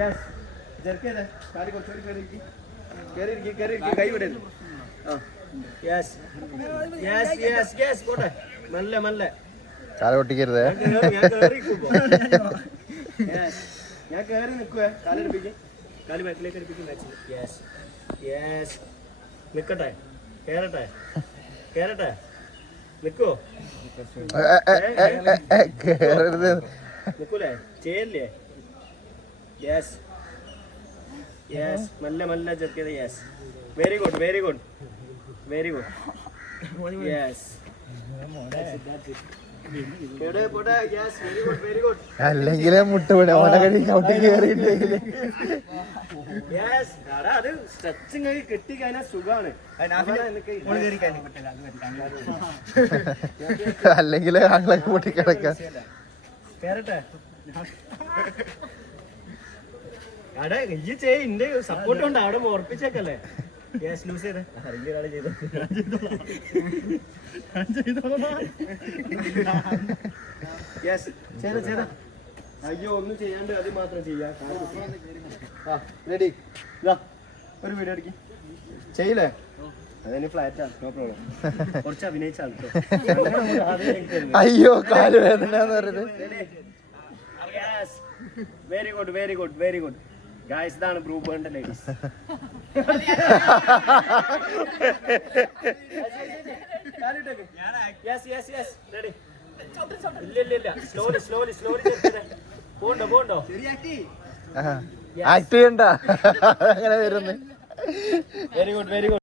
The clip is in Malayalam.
യെസ് ചെറുക്കേതാ കാല് കുറച്ചുകൂടി കയറി കൈ വിടരുത് യെസ് യെസ് യെസ് യെസ് പോട്ടെ മെല്ലെ മെല്ലെ കാല പൊട്ടിക്കരുത്. ഞാൻ കയറി നിൽക്കുവേ കാലെടുപ്പിക്കും കാല് ബാക്കിലേക്ക് എടുപ്പിക്കും യെസ് യെസ് നിൽക്കട്ടെ കേറട്ടെ കേറട്ടെ നിൽക്കുവോ കേറരുത് നിൽക്കൂലേ ചെയ്യല്ലേ യെസ് യെസ് മെല്ലെ മെല്ലെ ചെറുക്കിയത് yes very good very good very good yes അല്ലെങ്കിലേ മുട്ടുപൊടി ഓനെ കഴി ചവിട്ടി കയറിയിട്ടെങ്കില് അത് സ്ട്രെച്ചിങ് ആയി കിട്ടി കഴിഞ്ഞാൽ സുഖാണ്. അല്ലെങ്കിലേ ആങ്ങളൊക്കെ പൊട്ടി കിടക്കാം. കേറട്ടെ അവിടെ ഈ ചെയ്ന്റെ സപ്പോർട്ട് ഉണ്ട് അവിടെ ഉറപ്പിച്ചേക്കല്ലേ. ലൂസ് ചെയ്തേ ഒരാള് ചെയ്തോ ചെയ്ത അയ്യോ ഒന്നും ചെയ്യാണ്ട് അത് മാത്രം ചെയ്യാം. റെഡി ഒരു വീഡിയോ എടുക്കി ചെയ്യില്ലേ അതിന് ഫ്ലാറ്റ് ആണ് നോ പ്രോബ്ലം. കുറച്ച് അഭിനയിച്ചാൽ അയ്യോ കാല് വേദന very good very good very good guys. ഇതാണ് ബ്രൂ ബേണിന്റെ ലേഡീസ്. ഇല്ല സ്ലോലി സ്ലോലി സ്ലോലി പോണ്ടോ പോണ്ടോ ആക്ട് ചെയ്യണ്ട അങ്ങനെ വരുന്നു. Very good very good.